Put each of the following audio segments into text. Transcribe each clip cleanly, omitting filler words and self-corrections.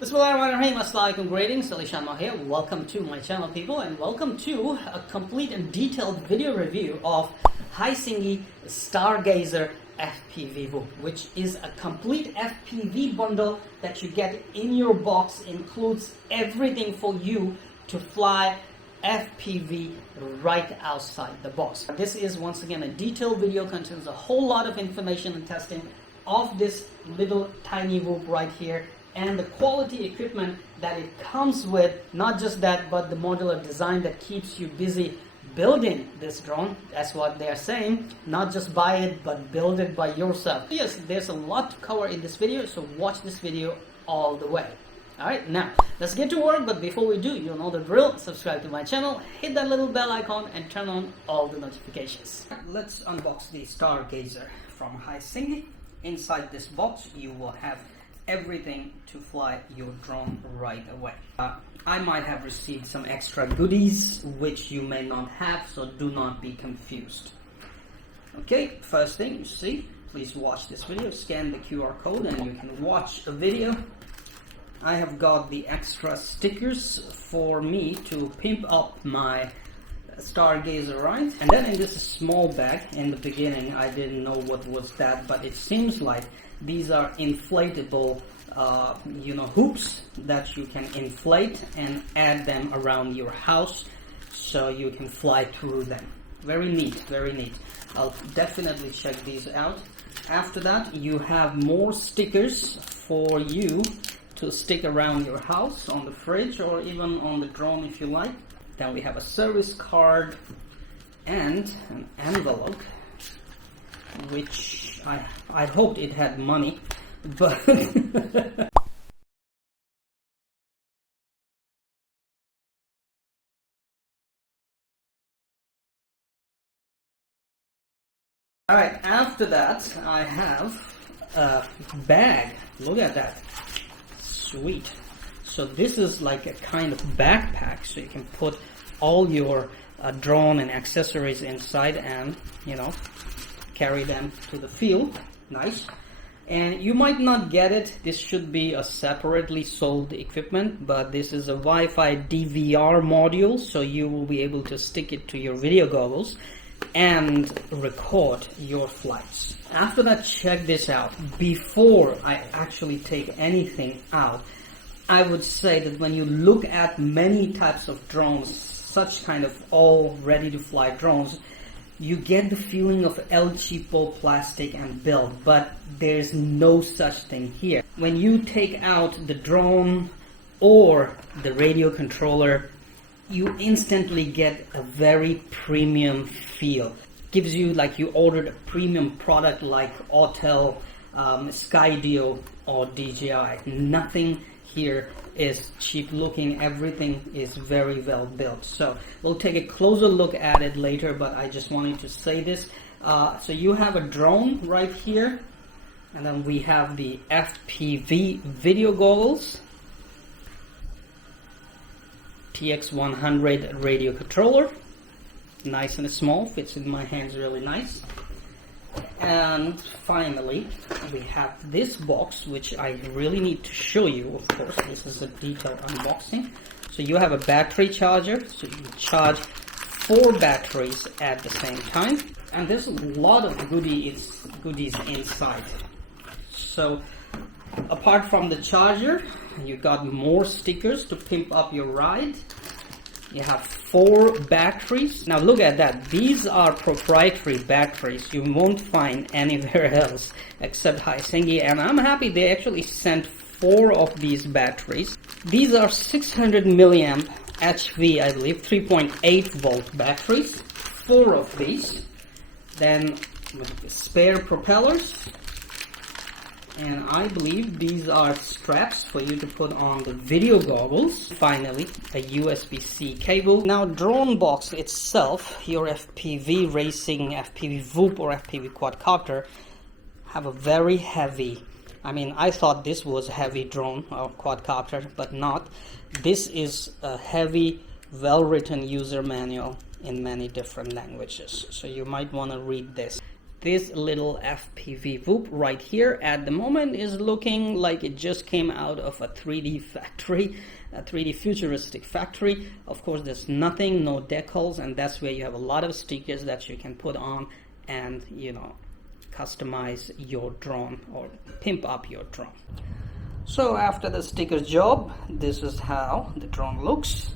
Bismillahirrahmanirrahim. Assalamualaikum. Greetings. AliShanMao here. Welcome to my channel, people, and welcome to a complete and detailed video review of Hisingy Stargazer FPV, which is a complete FPV bundle that you get in your box. Includes everything for you to fly FPV right outside the box. This is once again a detailed video, contains a whole lot of information and testing of this little tiny whoop right here, and the quality equipment that it comes with. Not just that, but the modular design that keeps you busy building this drone. That's what they are saying. Not just buy it, but build it by yourself. Yes, there's a lot to cover in this video, so watch this video all the way. Alright, now let's get to work, but before we do, you know the drill. Subscribe to my channel, hit that little bell icon, and turn on all the notifications. Let's unbox the Stargazer from Hisingy. Inside this box, you will have everything to fly your drone right away. I might have received some extra goodies which you may not have, so do not be confused. Okay, first thing you see, please watch this video, scan the QR code and you can watch a video. I have got the extra stickers for me to pimp up my Stargazer, right? And then in this small bag, in the beginning I didn't know what was that, but it seems like these are inflatable hoops that you can inflate and add them around your house so you can fly through them. Very neat, very neat. I'll definitely check these out. After that, you have more stickers for you to stick around your house, on the fridge, or even on the drone if you like. Then we have a service card and an envelope, which I hoped it had money, but Alright, after that I have a bag. Look at that. Sweet. So this is like a kind of backpack, so you can put all your drone and accessories inside and, carry them to the field. Nice. And you might not get it. This should be a separately sold equipment, but this is a Wi-Fi DVR module, so you will be able to stick it to your video goggles and record your flights. After that, check this out. Before I actually take anything out, I would say that when you look at many types of drones, such kind of all ready to fly drones, you get the feeling of El Cheapo plastic and build, but there's no such thing here. When you take out the drone or the radio controller, you instantly get a very premium feel. Gives you like you ordered a premium product like Autel, Skydio or DJI. Nothing here is cheap looking. Everything is very well built. So we'll take a closer look at it later, but I just wanted to say this. So you have a drone right here, and then we have the FPV video goggles, TX100 radio controller, nice and small, fits in my hands really nice. And finally we have this box, which I really need to show you. Of course, this is a detailed unboxing. So you have a battery charger, so you can charge 4 batteries at the same time, and there's a lot of goodies inside. So apart from the charger, you got more stickers to pimp up your ride. You have 4 batteries. Now look at that. These are proprietary batteries. You won't find anywhere else except Hisingy, and I'm happy they actually sent 4 of these batteries. These are 600 milliamp HV, I believe, 3.8 volt batteries. 4 of these. Then spare propellers. And I believe these are straps for you to put on the video goggles. Finally, a USB-C cable. Now, drone box itself, your FPV racing, FPV Whoop or FPV quadcopter, have a very heavy, I thought this was a heavy drone or quadcopter, but not. This is a heavy, well-written user manual in many different languages. So you might want to read this. this little FPV whoop right here at the moment is looking like it just came out of a 3D factory, a 3D futuristic factory. Of course, there's nothing, no decals, and that's where you have a lot of stickers that you can put on and, you know, customize your drone or pimp up your drone. So after the sticker job, this is how the drone looks.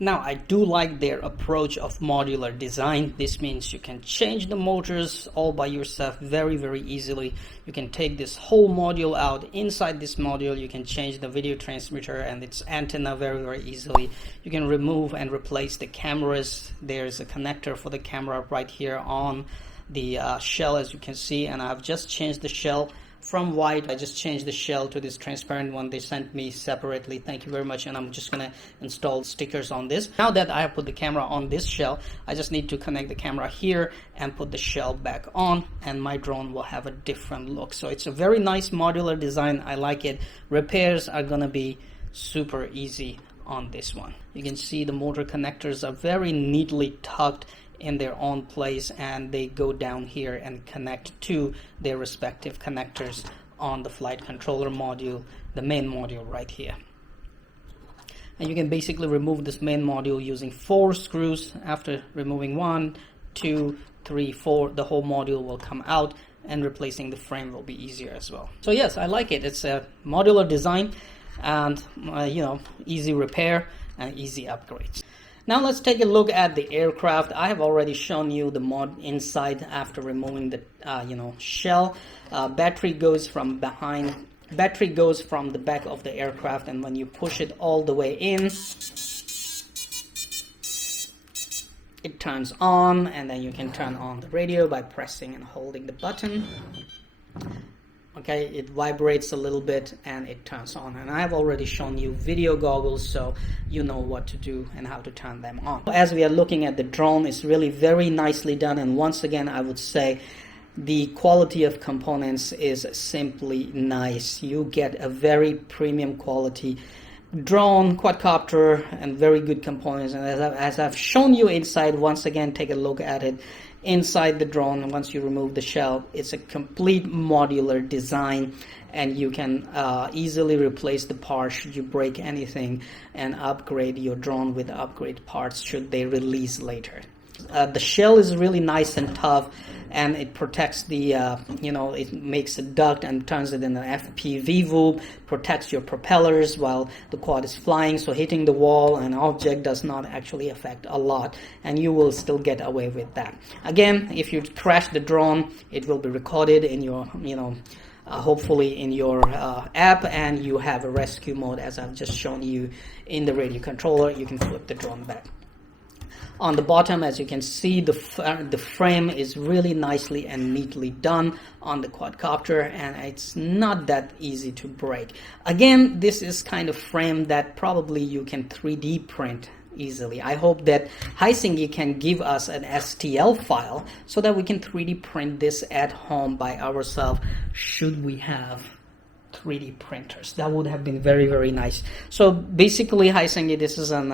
Now, I do like their approach of modular design. This means you can change the motors all by yourself very, very easily. You can take this whole module out. Inside this module, you can change the video transmitter and its antenna very, very easily. You can remove and replace the cameras. There's a connector for the camera right here on the shell, as you can see, and I've just changed the shell from white. I just changed the shell to this transparent one they sent me separately. Thank you very much. And I'm just gonna install stickers on this. Now that I have put the camera on this shell, I just need to connect the camera here and put the shell back on, and my drone will have a different look. So it's a very nice modular design. I like it. Repairs are gonna be super easy on this one. You can see the motor connectors are very neatly tucked in their own place, and they go down here and connect to their respective connectors on the flight controller module, the main module right here. And you can basically remove this main module using 4 screws. After removing 1, 2, 3, 4, the whole module will come out, and replacing the frame will be easier as well. So yes, I like it. It's a modular design, and you know, easy repair and easy upgrades. Now let's take a look at the aircraft. I have already shown you the mod inside after removing the shell. Battery goes from behind. Battery goes from the back of the aircraft, and when you push it all the way in, it turns on, and then you can turn on the radio by pressing and holding the button. Okay, it vibrates a little bit and it turns on, and I have already shown you video goggles, so you know what to do and how to turn them on. As we are looking at the drone, it's really very nicely done, and once again I would say the quality of components is simply nice. You get a very premium quality drone, quadcopter, and very good components. And as I've shown you inside, once again take a look at it. Inside the drone, once you remove the shell, it's a complete modular design, and you can easily replace the parts should you break anything, and upgrade your drone with upgrade parts should they release later. The shell is really nice and tough, and it protects the it makes a duct and turns it in an FPV whoop, protects your propellers while the quad is flying, so hitting the wall and object does not actually affect a lot, and you will still get away with that. Again, if you crash the drone, it will be recorded in your hopefully in your app, and you have a rescue mode as I've just shown you in the radio controller. You can flip the drone back. On the bottom, as you can see, the frame is really nicely and neatly done on the quadcopter, and it's not that easy to break. Again, this is kind of frame that probably you can 3D print easily. I hope that Hisingy can give us an STL file so that we can 3D print this at home by ourselves should we have 3D printers. That would have been very, very nice. So basically, Hisingy, this is an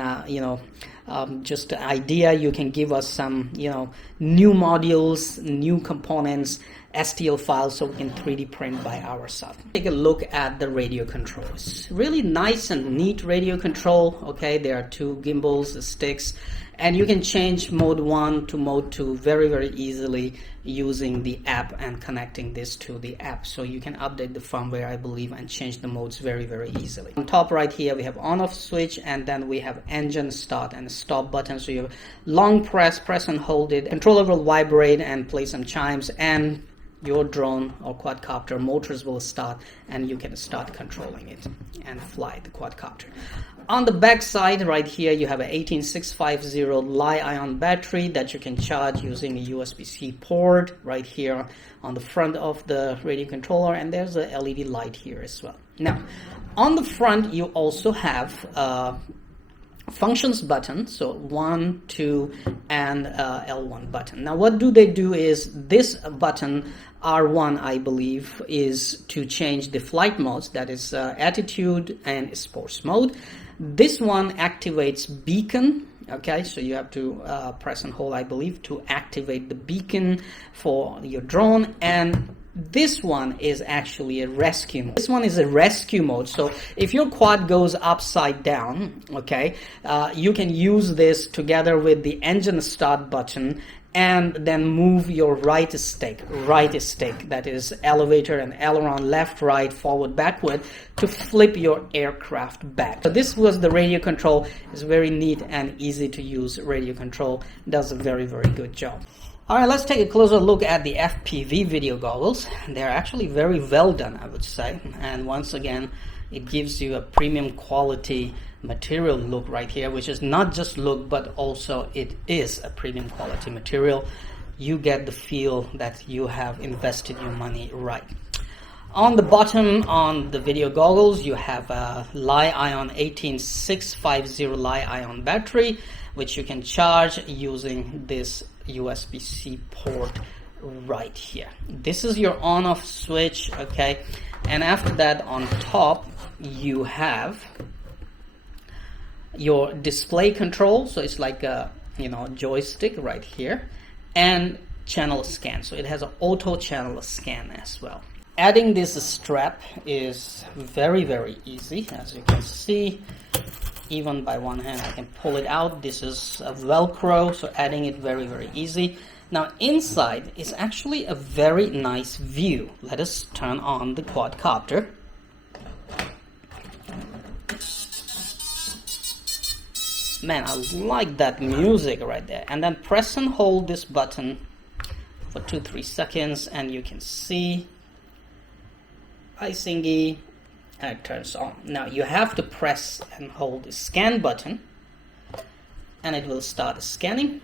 just an idea. You can give us some new modules, new components, STL files, so we can 3D print by ourselves. Take a look at the radio controls. Really nice and neat radio control. Okay, there are 2 gimbals, sticks, and you can change mode 1 to mode 2 very, very easily using the app and connecting this to the app. So you can update the firmware, I believe, and change the modes very, very easily. On top right here, we have on-off switch, and then we have engine start and stop button. So you have long press and hold it. Controller will vibrate and play some chimes, and your drone or quadcopter motors will start, and you can start controlling it and fly the quadcopter. On the back side right here, you have an 18650 Li-ion battery that you can charge using a USB-C port right here on the front of the radio controller, and there's a LED light here as well. Now, on the front, you also have functions button, so 1, 2, and L1 button. Now what do they do is this button R1, I believe, is to change the flight modes, that is attitude and sports mode. This one activates beacon Okay, so you have to press and hold, I believe, to activate the beacon for your drone. And this one is actually a rescue mode. This one is a rescue mode. So if your quad goes upside down, okay, you can use this together with the engine start button and then move your right stick, that is elevator and aileron, left, right, forward, backward, to flip your aircraft back. So this was the radio control. It's very neat and easy to use radio control. Does a very, very good job. All right, let's take a closer look at the FPV video goggles. They're actually very well done, I would say. And once again, it gives you a premium quality material look right here, which is not just look, but also it is a premium quality material. You get the feel that you have invested your money right. On the bottom, on the video goggles, you have a Li-ion 18650 Li-ion battery, which you can charge using this USB-C port right here. This is your on-off switch, okay? And after that, on top, you have your display control. So it's like a joystick right here, and channel scan. So it has an auto channel scan as well. Adding this strap is very, very easy. As you can see, even by one hand I can pull it out. This is a Velcro, so adding it very, very easy. Now inside is actually a very nice view. Let us turn on the quadcopter. Man, I like that music right there. And then press and hold this button for 2-3 seconds and you can see Hisingy, and it turns on. Now you have to press and hold the scan button and it will start scanning.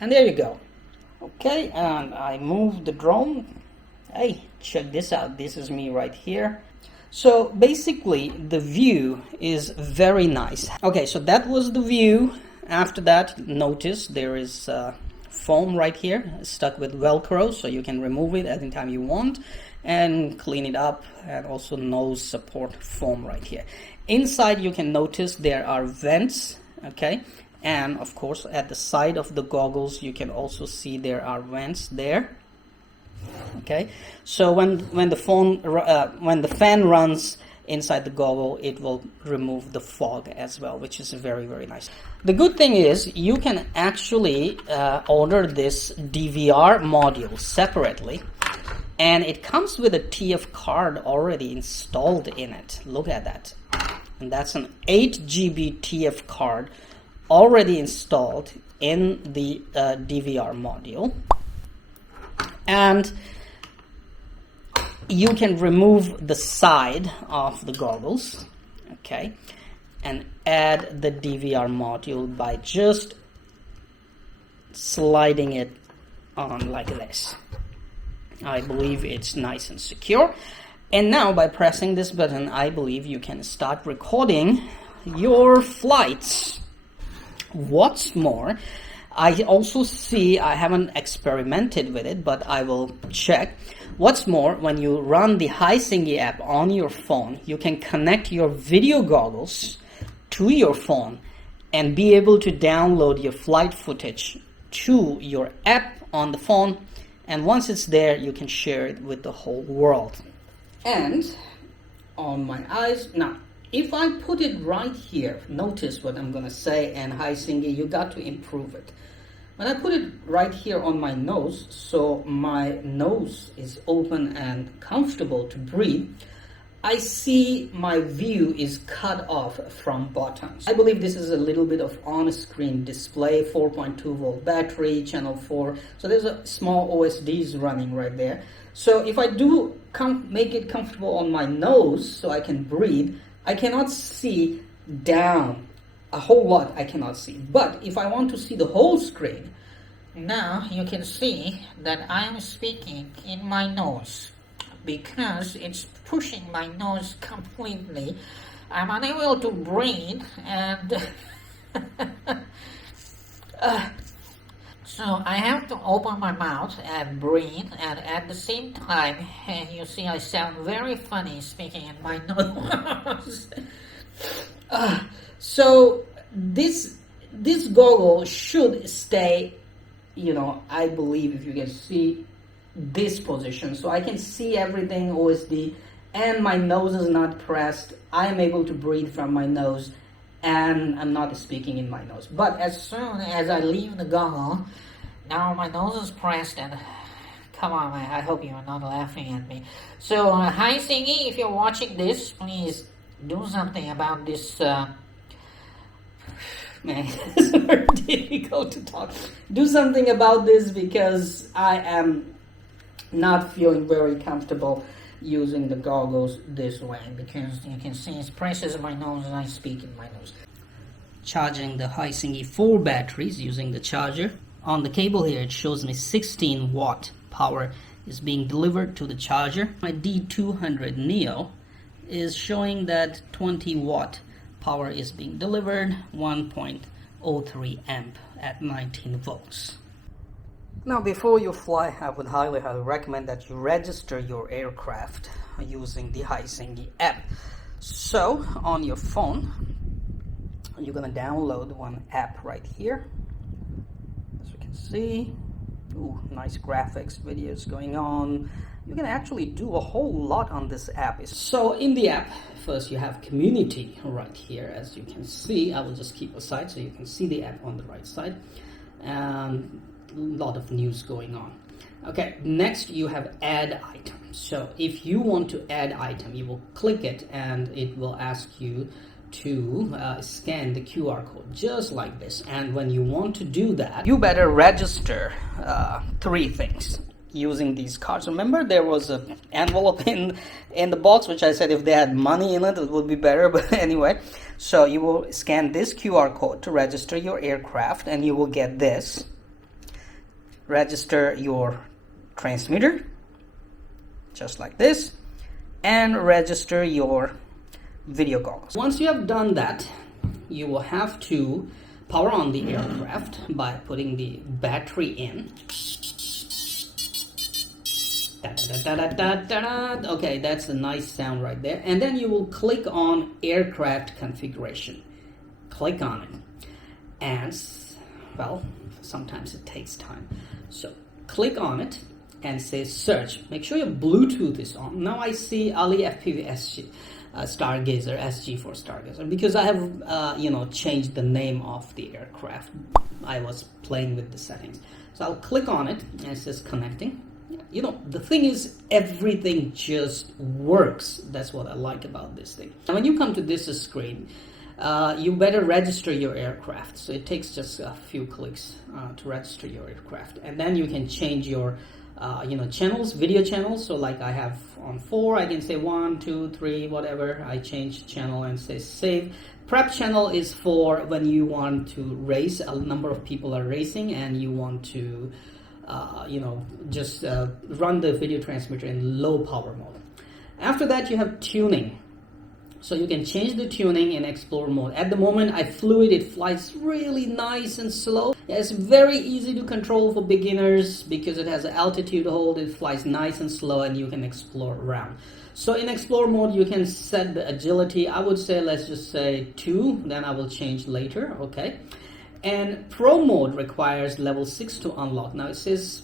And there you go. Okay, and I move the drone. Hey, check this out. This is me right here. So basically the view is very nice. Okay, so that was the view. After that, notice there is foam right here stuck with Velcro, so you can remove it anytime you want and clean it up, and also nose support foam right here. Inside you can notice there are vents, okay, and of course at the side of the goggles you can also see there are vents there. Okay, so when the fan runs inside the goggle, it will remove the fog as well, which is very, very nice. The good thing is you can actually order this DVR module separately, and it comes with a TF card already installed in it. Look at that, and that's an 8 GB TF card already installed in the DVR module. And you can remove the side of the goggles, okay, and add the DVR module by just sliding it on like this. I believe it's nice and secure. And now by pressing this button, I believe you can start recording your flights. What's more, I also see, I haven't experimented with it, but I will check. What's more, when you run the Hisingy app on your phone, you can connect your video goggles to your phone and be able to download your flight footage to your app on the phone. And once it's there, you can share it with the whole world. And on my eyes, now, if I put it right here, notice what I'm going to say, and Hisingy, you got to improve it. When I put it right here on my nose, so my nose is open and comfortable to breathe, I see my view is cut off from buttons. I believe this is a little bit of on-screen display, 4.2 volt battery, channel 4. So there's a small OSDs running right there. So if I do make it comfortable on my nose so I can breathe, I cannot see down a whole lot. I cannot see. But if I want to see the whole screen, now you can see that I am speaking in my nose because it's pushing my nose completely. I'm unable to breathe, and so I have to open my mouth and breathe, and at the same time, you see I sound very funny speaking in my nose. So this goggle should stay, I believe, if you can see this position, so I can see everything OSD, and my nose is not pressed. I am able to breathe from my nose, and I'm not speaking in my nose. But as soon as I leave the goggle, now my nose is pressed, and come on, man, I hope you are not laughing at me. So Hisingy, if you're watching this, please do something about this. Man, it's very difficult to talk. Do something about this, because I am not feeling very comfortable using the goggles this way, because you can see it presses my nose and I speak in my nose. Charging the Hisingy 4 batteries using the charger. On the cable here, it shows me 16 watt power is being delivered to the charger. My D200 Neo is showing that 20 watt power is being delivered, 1.03 amp at 19 volts. Now, before you fly, I would highly recommend that you register your aircraft using the Hisingy app. So on your phone, you're gonna download one app right here. As you can see, nice graphics, videos going on. You can actually do a whole lot on this app. So in the app, first you have community right here. As you can see, I will just keep aside so you can see the app on the right side. And a lot of news going on. Okay, next you have add item. So if you want to add item, you will click it and it will ask you to scan the QR code just like this. And when you want to do that, you better register 3 things using these cards. Remember, there was an envelope in the box which I said if they had money in it, it would be better. But anyway, so you will scan this QR code to register your aircraft, and you will get this. Register your transmitter just like this, and register your video goggles. Once you have done that, you will have to power on the aircraft by putting the battery in. Okay, that's a nice sound right there. And then you will click on aircraft configuration. Click on it. And, well, sometimes it takes time. So click on it and say search. Make sure your Bluetooth is on. Now I see Ali FPV SG. Stargazer, SG for Stargazer, because I have changed the name of the aircraft. I was playing with the settings. So I'll click on it and it says connecting. The thing is, everything just works. That's what I like about this thing. And when you come to this screen, you better register your aircraft. So it takes just a few clicks to register your aircraft, and then you can change your channels, video channels. So like I have on 4, I can say 1, 2, 3, whatever. I change channel and say save. Prep channel is for when you want to race, a number of people are racing and you want to just run the video transmitter in low power mode. After that, you have tuning. So you can change the tuning in explore mode. At the moment, I flew it. It flies really nice and slow. It's very easy to control for beginners because it has an altitude hold. It flies nice and slow, and you can explore around. So in explore mode, you can set the agility. I would say, let's just say 2. Then I will change later. Okay. And pro mode requires level 6 to unlock. Now it says,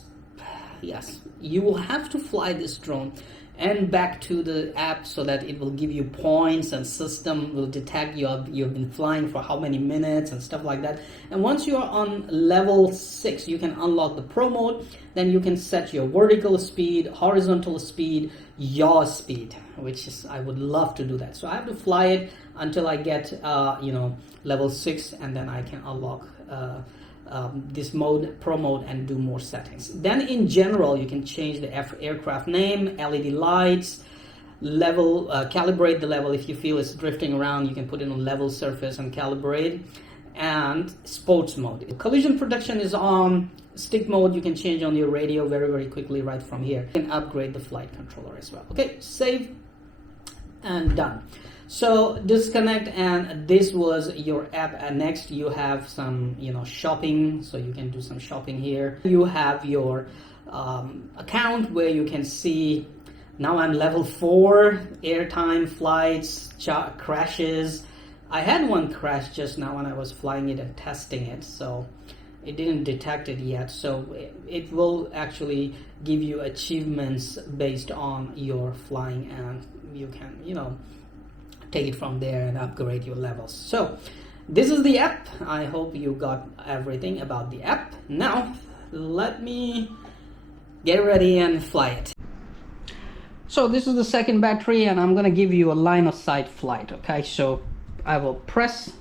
yes, you will have to fly this drone and back to the app so that it will give you points, and system will detect you've been flying for how many minutes and stuff like that. And once you are on level 6, you can unlock the pro mode. Then you can set your vertical speed, horizontal speed, yaw speed, which is, I would love to do that. So I have to fly it until I get level 6, and then I can unlock this mode, pro mode, and do more settings. Then in general, you can change the aircraft name, LED lights, level, calibrate the level. If you feel it's drifting around, you can put it on level surface and calibrate. And sports mode. Collision protection is on. Stick mode you can change on your radio very quickly right from here. You can upgrade the flight controller as well. Okay, save and done. So disconnect, and this was your app. And next you have some shopping, so you can do some shopping here. You have your account where you can see, now I'm level 4, airtime, flights, crashes, I had one crash just now when I was flying it and testing it, so it didn't detect it yet. So it will actually give you achievements based on your flying, and you can, you know, take it from there and upgrade your levels. So this is the app. I hope you got everything about the app. Now let me get ready and fly it. So this is the second battery, and I'm gonna give you a line of sight flight. Okay, so I will press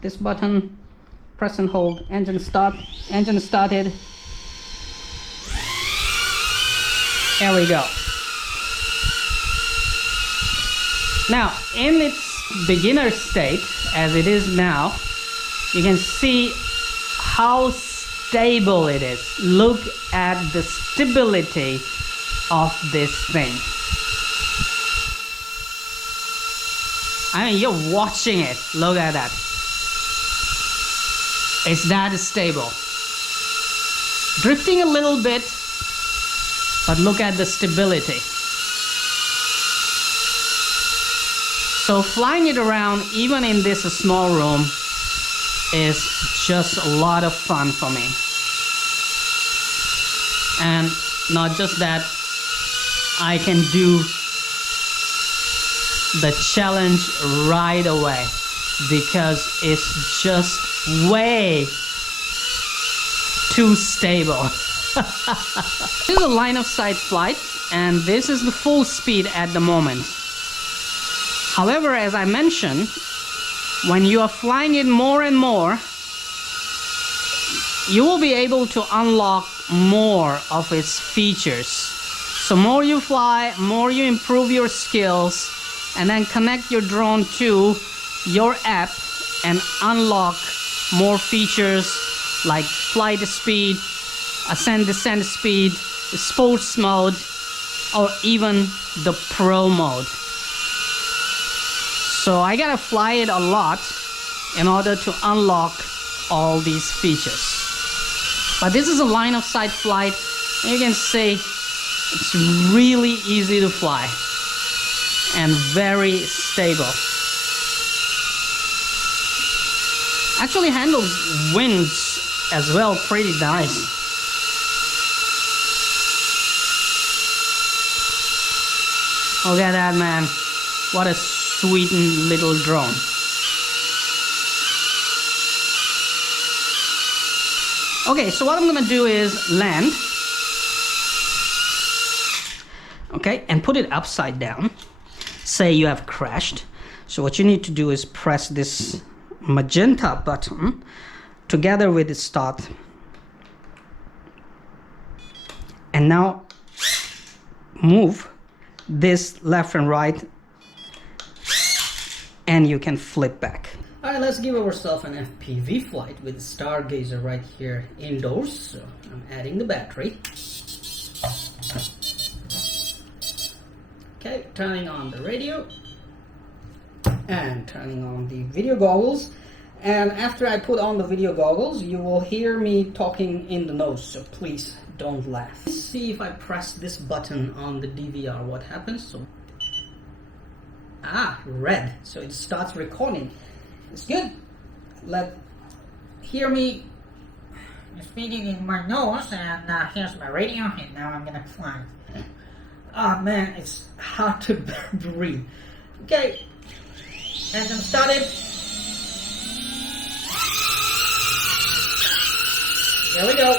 this button, press and hold, engine start, engine started. There we go. Now in its beginner state, as it is now, you can see how stable it is. Look at the stability of this thing. I mean, you're watching it. Look at that. It's that stable. Drifting a little bit, but look at the stability. So flying it around, even in this small room, is just a lot of fun for me. And not just that, I can do the challenge right away because it's just way too stable. This is a line of sight flight, and this is the full speed at the moment. However, as I mentioned, when you are flying it more and more, you will be able to unlock more of its features. So more you fly, more you improve your skills, and then connect your drone to your app and unlock more features like flight speed, ascent descent speed, sports mode, or even the pro mode. So I gotta fly it a lot in order to unlock all these features. But this is a line of sight flight. You can see it's really easy to fly and very stable. Actually handles winds as well pretty nice. Look at that, man. What a sweet little drone. Okay, so what I'm gonna do is land. Okay, and put it upside down. Say you have crashed. So what you need to do is press this magenta button together with the start. And now move this left and right, and you can flip back. All right, let's give ourselves an FPV flight with Stargazer right here indoors. So I'm adding the battery. Okay, turning on the radio and turning on the video goggles. And after I put on the video goggles, you will hear me talking in the nose, so please don't laugh. Let's see if I press this button on the DVR, what happens. So, red, so it starts recording. It's good. Hear me speaking in my nose, and here's my radio, and now I'm gonna fly. Oh man, it's hard to breathe. Okay, engine started. There we go.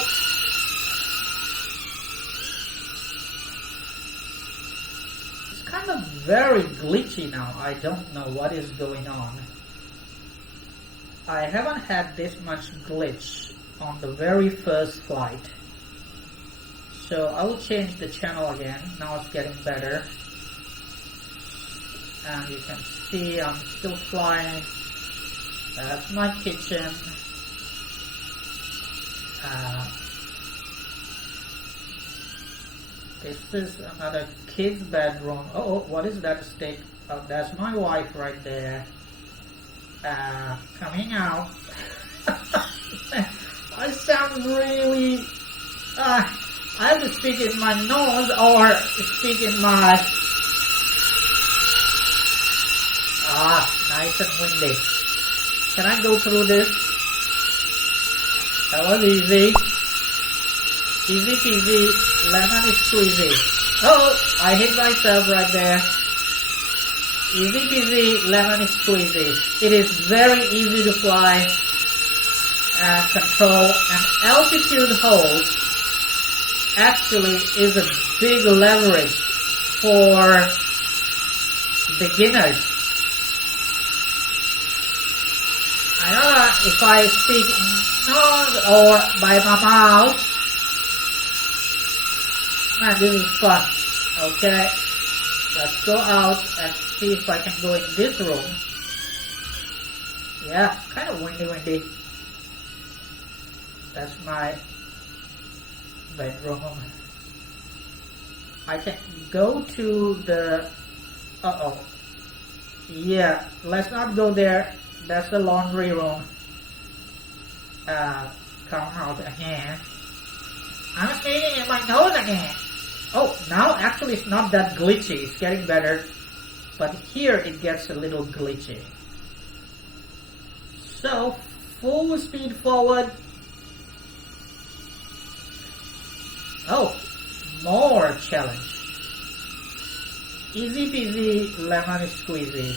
It's kind of very glitchy now. I don't know what is going on. I haven't had this much glitch on the very first flight. So I will change the channel again. Now it's getting better. And you can see I'm still flying. That's my kitchen. This is another kid's bedroom. Oh, what is that state? That's my wife right there. Coming out. I sound really... I have to speak in my nose or speak in my... nice and windy. Can I go through this? That was easy. Easy peasy, lemon is squeezy. Oh, I hit myself right there. Easy peasy, lemon is squeezy. It is very easy to fly and control. And altitude hold actually is a big leverage for beginners. I know that if I speak nose or by my mouth, man, this is fun. Okay, let's go out and see if I can go in this room. Yeah, kind of windy. That's my bedroom. I can go to the... Yeah, let's not go there. That's the laundry room. Come out again. I'm sneezing in my nose again. Oh, now actually it's not that glitchy. It's getting better. But here it gets a little glitchy. So, full speed forward. Oh, more challenge. Easy peasy, lemon squeezy.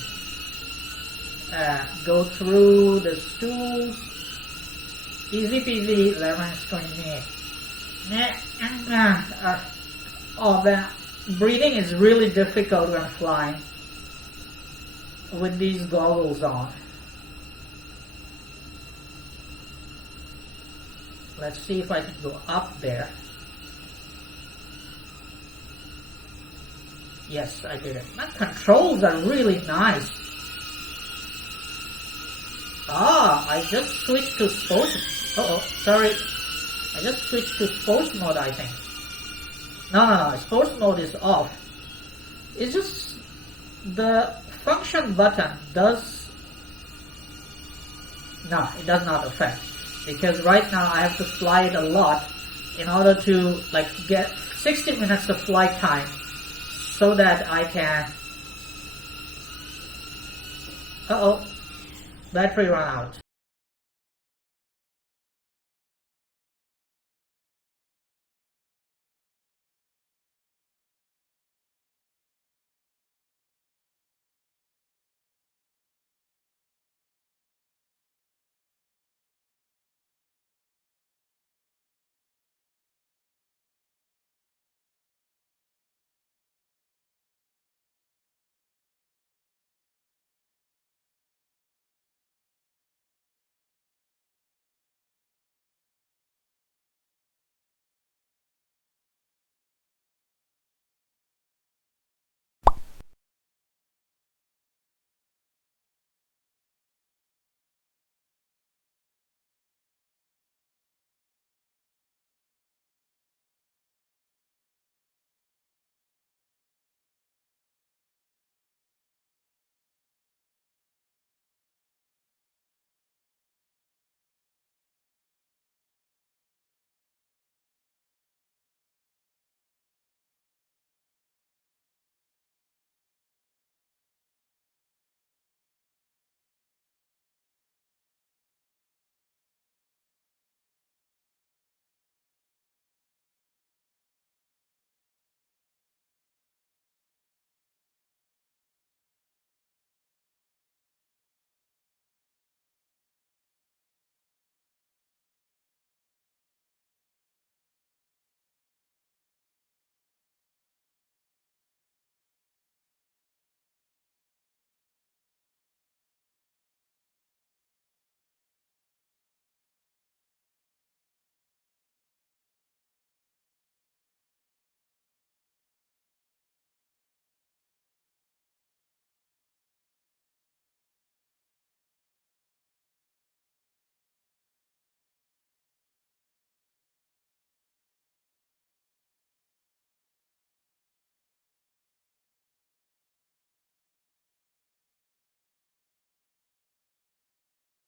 Go through the stools. Easy peasy, lemon squeezy. Oh, the breathing is really difficult when flying with these goggles on. Let's see if I can go up there. Yes, I did it. My controls are really nice. I just switched to sports. Sorry. I just switched to sports mode, I think. No. Sports mode is off. It's just the function button does... No, it does not affect. Because right now I have to fly it a lot in order to get 60 minutes of flight time so that I can... Battery run out.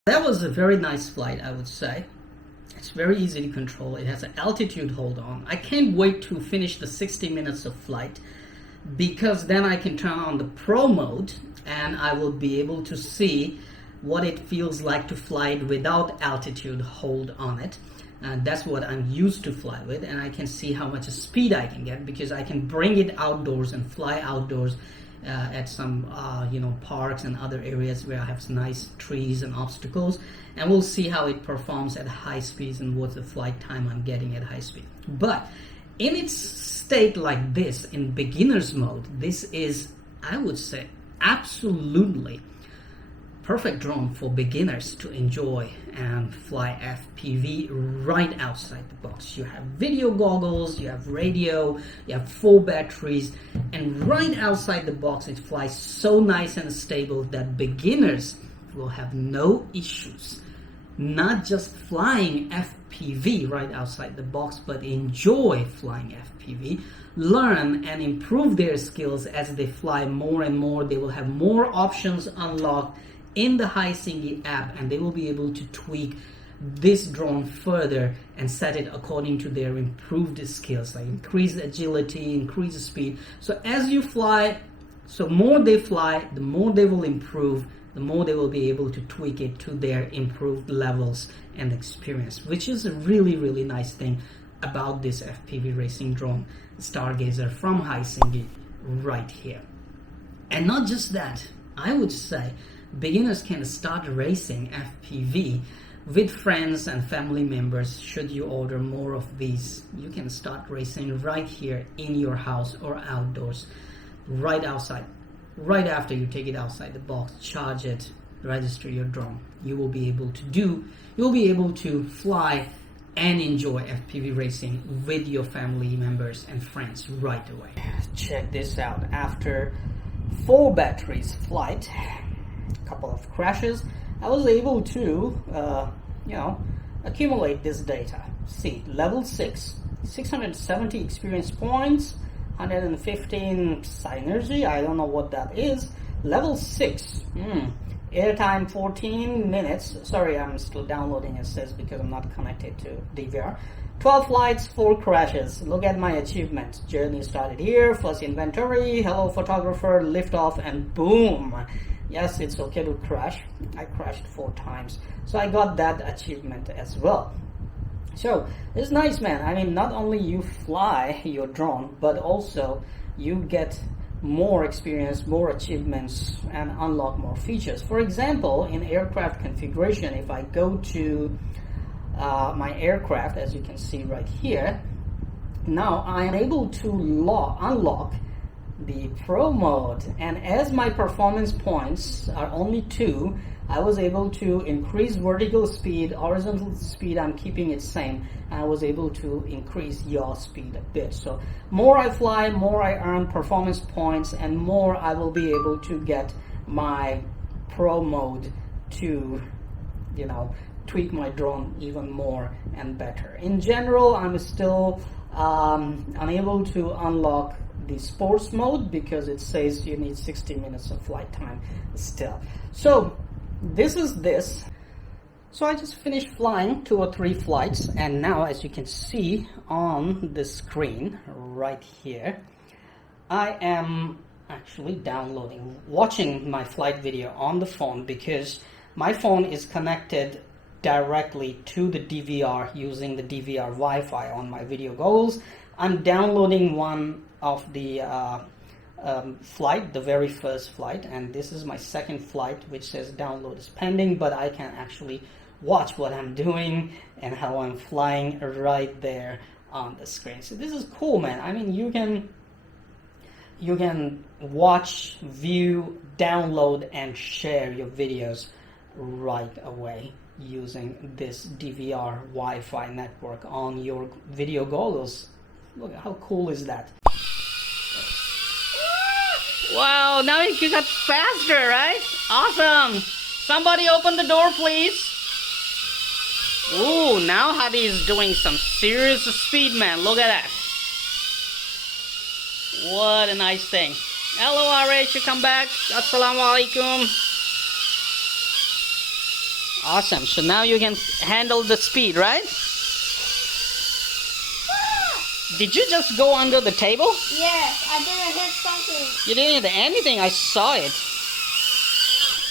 That was a very nice flight, I would say. It's very easy to control. It has an altitude hold on. I can't wait to finish the 60 minutes of flight because then I can turn on the pro mode and I will be able to see what it feels like to fly it without altitude hold on it. And that's what I'm used to fly with, and I can see how much speed I can get because I can bring it outdoors and fly outdoors at some parks and other areas where I have some nice trees and obstacles, and we'll see how it performs at high speeds and what the flight time I'm getting at high speed. But in its state like this, in beginner's mode, this is, I would say, absolutely perfect drone for beginners to enjoy and fly FPV right outside the box. You have video goggles, you have radio, you have 4 batteries, and right outside the box it flies so nice and stable that beginners will have no issues. Not just flying FPV right outside the box, but enjoy flying FPV, learn and improve their skills as they fly more and more. They will have more options unlocked in the Hisingy app, and they will be able to tweak this drone further and set it according to their improved skills, like increase agility, increase speed. So as you fly, so more they fly, the more they will improve, the more they will be able to tweak it to their improved levels and experience, which is a really, really nice thing about this FPV racing drone Stargazer from Hisingy right here. And not just that, I would say beginners can start racing FPV with friends and family members. Should you order more of these, you can start racing right here in your house or outdoors, right outside. Right after you take it outside the box, charge it, register your drone. You will be able to fly and enjoy FPV racing with your family members and friends right away. Check this out. After 4 batteries flight, couple of crashes, I was able to accumulate this data. See, level 6, 670 experience points, 115 synergy, I don't know what that is. Level 6, airtime 14 minutes. Sorry, I'm still downloading, it says, because I'm not connected to DVR. 12 flights, 4 crashes. Look at my achievement. Journey started here, first inventory, hello photographer, lift off, and boom. Yes, it's okay to crash. I crashed 4 times. So I got that achievement as well. So it's nice, man. I mean, not only you fly your drone, but also you get more experience, more achievements, and unlock more features. For example, in aircraft configuration, if I go to my aircraft, as you can see right here, now I am able to unlock the Pro mode, and as my performance points are only 2, I was able to increase vertical speed, horizontal speed I'm keeping it same, and I was able to increase yaw speed a bit. So more I fly, more I earn performance points, and more I will be able to get my Pro mode to, tweak my drone even more and better. In general, I'm still unable to unlock the sports mode because it says you need 60 minutes of flight time still. So this is this. So I just finished flying 2 or 3 flights, and now, as you can see on the screen right here, I am actually watching my flight video on the phone because my phone is connected directly to the DVR using the DVR Wi-Fi on my video goggles. I'm downloading one of the flight, the very first flight, and this is my second flight, which says download is pending, but I can actually watch what I'm doing and how I'm flying right there on the screen. So this is cool, man. I mean, you can watch, view, download, and share your videos right away using this DVR Wi-Fi network on your video goggles. Look, how cool is that? Wow, now you got faster, right? Awesome. Somebody open the door, please. Ooh, now Hadi is doing some serious speed, man. Look at that. What a nice thing. Hello, RH, you come back. Assalamu alaikum. Awesome. So now you can handle the speed, right? Did you just go under the table? Yes, I didn't hit something. You didn't hit anything. I saw it.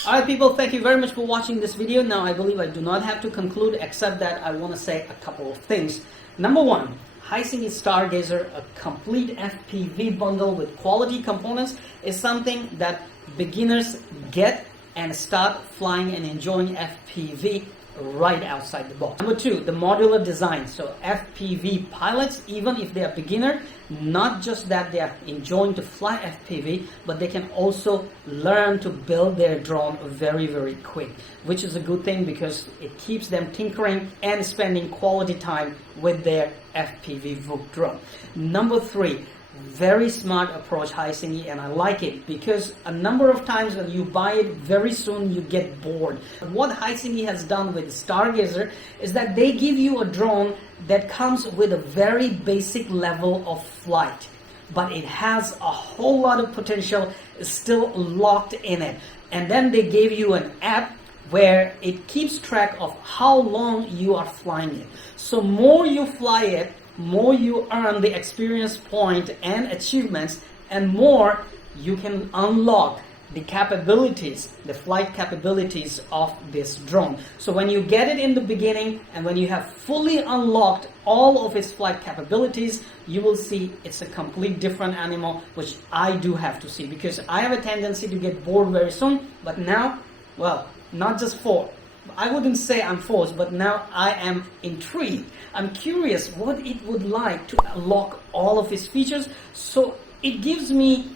Alright people, thank you very much for watching this video. Now I believe I do not have to conclude except that I want to say a couple of things. Number one, Hisingy Stargazer, a complete FPV bundle with quality components, is something that beginners get and start flying and enjoying FPV right outside the box. Number two, the modular design. So FPV pilots, even if they are beginner, not just that they are enjoying to fly FPV, but they can also learn to build their drone very, very quick, which is a good thing because it keeps them tinkering and spending quality time with their FPV VTOL drone. Number three, very smart approach, Hisingy, and I like it because a number of times when you buy it, very soon you get bored. What Hisingy has done with Stargazer is that they give you a drone that comes with a very basic level of flight, but it has a whole lot of potential still locked in it. And then they gave you an app where it keeps track of how long you are flying it. So more you fly it, more you earn the experience point and achievements, and more you can unlock the capabilities, the flight capabilities of this drone. So when you get it in the beginning and when you have fully unlocked all of its flight capabilities, you will see it's a complete different animal, which I do have to see because I have a tendency to get bored very soon. But now, well, not just for I wouldn't say I'm forced, but now I am intrigued. I'm curious what it would like to unlock all of its features. So it gives me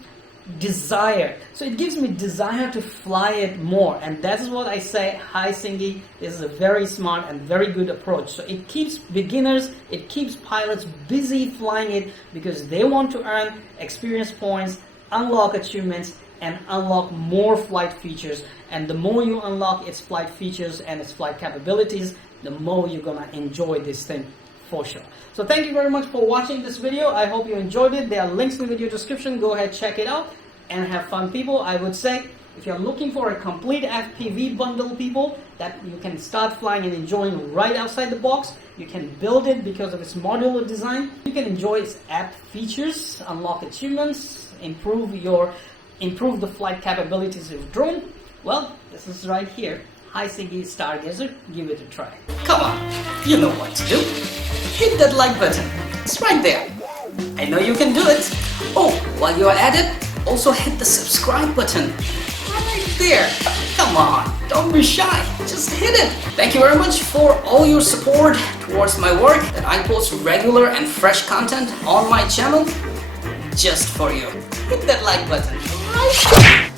desire. So it gives me desire to fly it more. And that is what I say, Hisingy is a very smart and very good approach. So it keeps beginners, it keeps pilots busy flying it because they want to earn experience points, unlock achievements, and unlock more flight features. And the more you unlock its flight features and its flight capabilities, the more you're gonna enjoy this thing for sure. So thank you very much for watching this video. I hope you enjoyed it. There are links in the video description. Go ahead, check it out and have fun, people. I would say if you're looking for a complete FPV bundle, people, that you can start flying and enjoying right outside the box, you can build it because of its modular design. You can enjoy its app features, unlock achievements, improve the flight capabilities of drone. Well, this is right here. Hisingy Stargazer, give it a try. Come on, you know what to do. Hit that like button. It's right there. I know you can do it. Oh, while you're at it, also hit the subscribe button. Right there. Come on, don't be shy. Just hit it. Thank you very much for all your support towards my work, that I post regular and fresh content on my channel just for you. Hit that like button. Right.